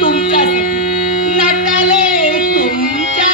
तुमच्यासाठी नटाले तुमच्या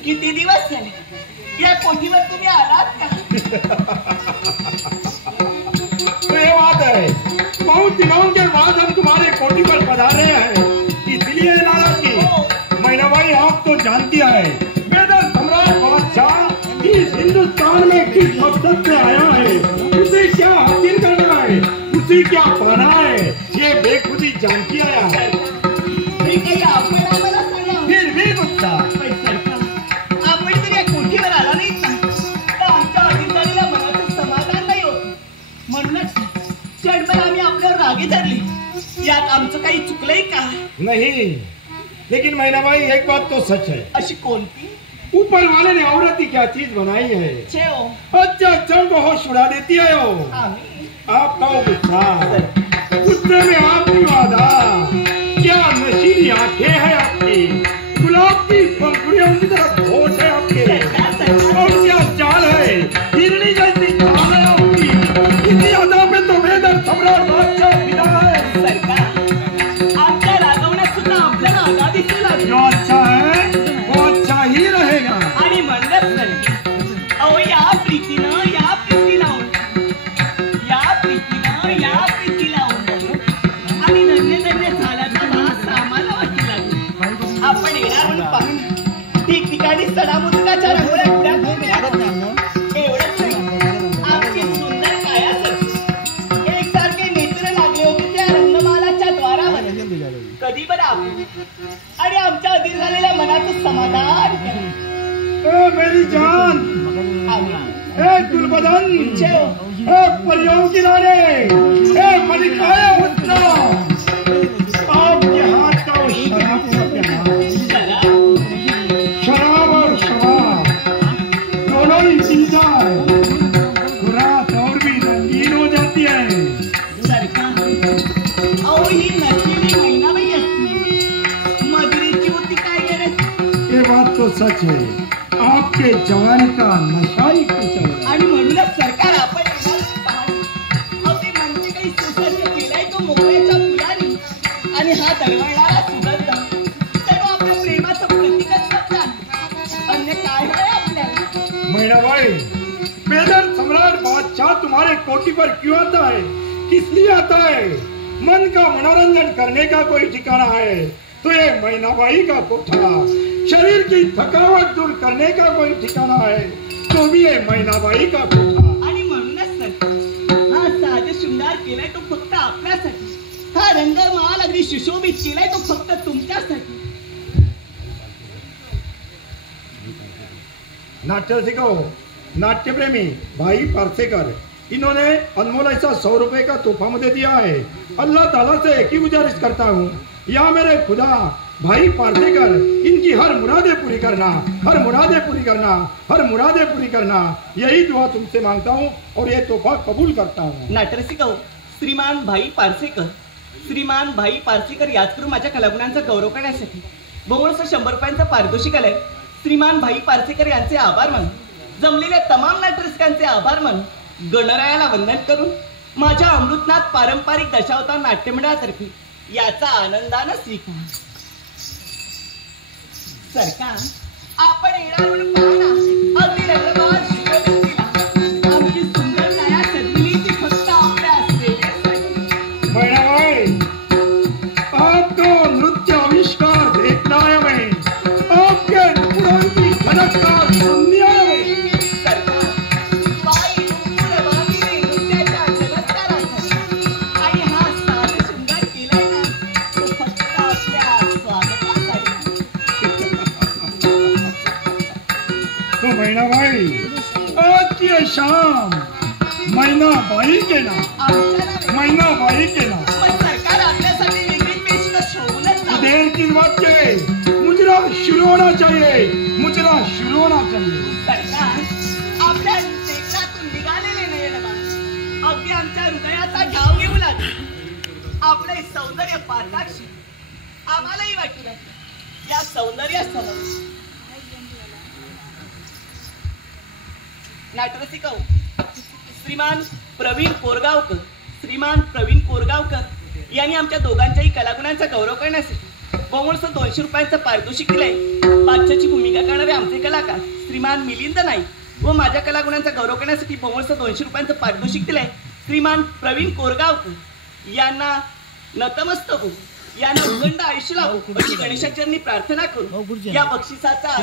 किती दिवस झाले या कोठीवर तुम्ही आलात का? ये बात है, बहुत दिनों के बाद हम तुम्हारे कोठी पर पधारे हैं, इसलिए नाराज की। मैना भाई आप तो जानती है बेदर सम्राट बादशाह इस हिंदुस्तान में किस मकसद से आया है, उसे क्या हासिल करना है, उसे क्या पाना है, ये बेखुदी जानती आया है। फिर भी गुस्सा यात आमचं काही चुकलंय का? नहीं, लेकिन मैना भाई एक बात तो सच है। अशी कोणती? ऊपर वाले ने औरत ही क्या चीज बनाई है, अच्छा चल को होश उड़ा देती है वो। आपका वो गुस्से में आपकी वादा, क्या नशीली आंखें हैं आपकी, गुलाब की पंखुड़ियों की तरफ होश है आपके, और क्या चाल है, हिरनी जैसी चाल है आपकी, इसी अदा पे तो बेदर सम्राट बादशाह फिदा है। जो अच्छा है वो अच्छा ही रहेगा। आणि म्हणलंच अहो या प्रीतीनं आणि धन्य झाल्याचा भास आम्हाला वाटला। आपण येणार म्हणून पाहून ठिकठिकाणी सडामुदकाच्या रंगोळ्या उड्या एवढंच आमची सुंदर काया एकसारखे नेत्र लागले होते त्या रंगमालाच्या द्वारावर। कधी बरं आणि आमच्या अधीर झालेल्या मनाचं समाधान ओ मेरी जान, ए गुलबदन, ए परियों की रानी, ए मलिकाए हुस्ना, आपके हाथ का वो शराब का प्याला, शराब और शराब दोनों ही पी जाए, रात और भी रंगीन हो जाती है। अहो ही नशीली महिना बाई मधुरीची होती काय गरज? ये बात तो सच है, आपके जवानी का नशा ही कुछ है। आणि म्हणूनच सरकार आपण अगदी म्हणजे काही सुसज्ज केलाय तो मोगऱ्याच्या फुलांनी, आणि हा दरवळणारा सुगंध सर्व आपल्या प्रेमाचं प्रतीकच करतात। अन्य काय आहे आपल्याला? मैना भाई, बेदर सम्राट बादशाह तुम्हारे कोठी पर क्यों आता है, किस लिए आता है? मन का मनोरंजन करने का कोई ठिकाना है तो ये मैना भाई का कोठा, शरीर की थकावट दूर करने का कोई ठिकाना है तो भी ये मैना भाई का कोठा। आणि म्हणूनच सर हा साज शृंगार केलाय तो फक्त आपल्यासाठी, हा रंगमाल अगदी सुशोभित केलाय तो फक्त तुमच्यासाठी। नाट्य सिखाओ नाट्य प्रेमी भाई पारसेकर, इन्होंने अनमोल ऐसा 100 रुपए का तोहफा मुझे दिया है। अल्लाह ताला से एक ही गुजारिश करता हूँ, या मेरे खुदा भाई पारसेकर इनकी हर मुरादें पूरी करना, हर मुरादें पूरी करना, हर मुरादें पूरी करना, यही दुआ तुमसे मांगता हूँ और ये तोहफा कबूल करता हूँ। नाट्यरसिका श्रीमान भाई पारसेकर याच करून माझ्या कलागुणांचा गौरव करण्यासाठी बहुळसं 100 रुपयांचं पारितोषिक आलंय। श्रीमान भाई पारसेकर यांचे आभार मान, जमलेल्या तमाम नाट्यरसिकांचे आभार मान, गणरायाला वंदन करून माझ्या अमृतनाथ पारंपरिक दशावतार नाट्यमंडळातर्फे याचा आनंदाने स्वीकार। सरकार आपण येणार म्हणून पाहना अगदी रंगमाल शुभोदित केला, आमची सुंदर काया सजली ती फक्त आपल्या सेवेसाठी। मैना भाई, आपको नृत्य आविष्कार देखना है, मैं आपके नुपुरों की खनक का सुनना है। देखो मैनाबाई, आज की शाम मैनाबाई केला, मैनाबाई केला। सरकार आपल्यासाठी वेगळी पेशकश होऊनच जाऊ। देर की बात है, मुजरा शुरू होना चाहिए, मुजरा शुरू होना चाहिए। सरकार आपल्या देशातून निघालेले नाही ना, अगदी आमच्या हृदयाचा ठाव घेऊ लागले। आपले सौंदर्य पाहताक्षी आम्हालाही वाटलं या सौंदर्यासह नाटरसिकव श्रीमान प्रवीण कोरगावकर यांनी आमच्या दोघांच्याही कलागुणांचा गौरव करण्यासाठी बहुमूल्य 200 रुपयांचं पारितोषिक दिलंय। बादशाची भूमिका करणारे आमचे कलाकार श्रीमान मिलिंद नाईक व माझ्या कलागुणांचा गौरव करण्यासाठी बहुमूल्य 200 रुपयांचं पारितोषिक दिलंय श्रीमान प्रवीण कोरगावकर यांना नतमस्तक हो, यांना उदंड आयुष्य लाभो अशी गणेशाचरणी प्रार्थना करू। या बक्षिसाचा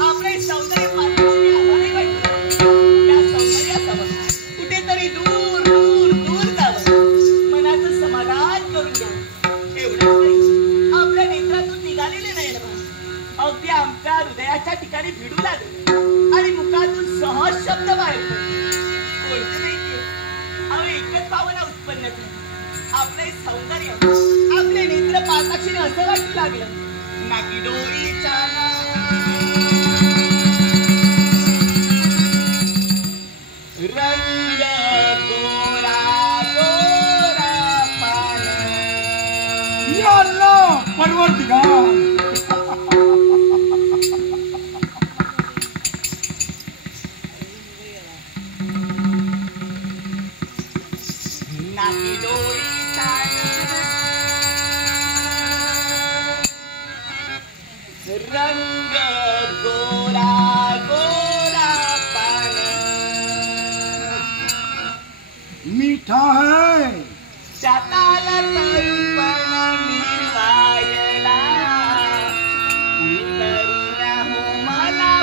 आपले सौंदर्य पाहताक्षणी आम्हालाही वाटलं या सौंदर्यासह कुठेतरी दूर दूर दूर जावं, मनाचं समाधान करून घ्यावं। एवढंच नाही, आपल्या नेत्रातून निघालेले नाही ना, अगदी आमच्या हृदयाच्या ठिकाणी भिडू लागले आणि मुखातून सहज शब्द बाहेर पडले। कोणते नाही एकच भावना उत्पन्न झाली, आपले सौंदर्य, आपले नेत्र पाहताक्षणी असं वाटू लागलं नाकी डोळीचा रंग गोरा गोरा पान। या अल्लाह परवरदिगार, नाकी डोळीचा रंग गोरा गोरा पान। मीठा है शाताला तरुपण मिरवायला, उतरला हो मला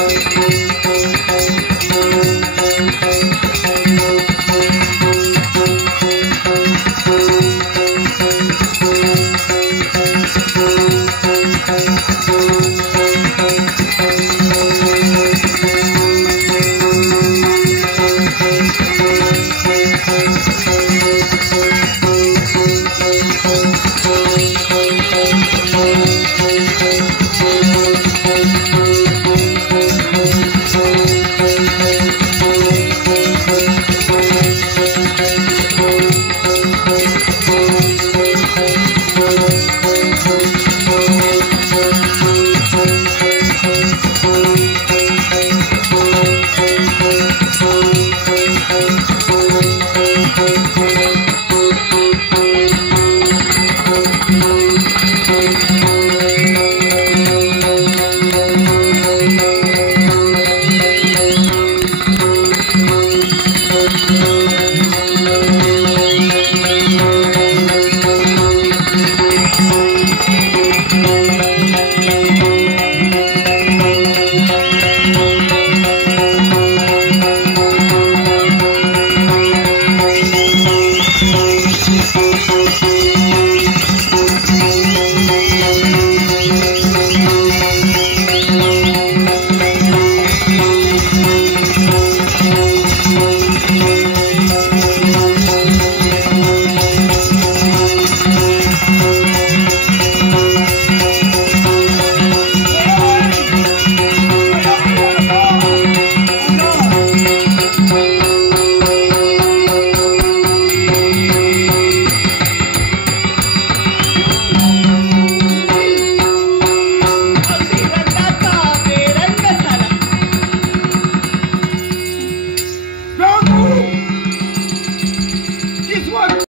हो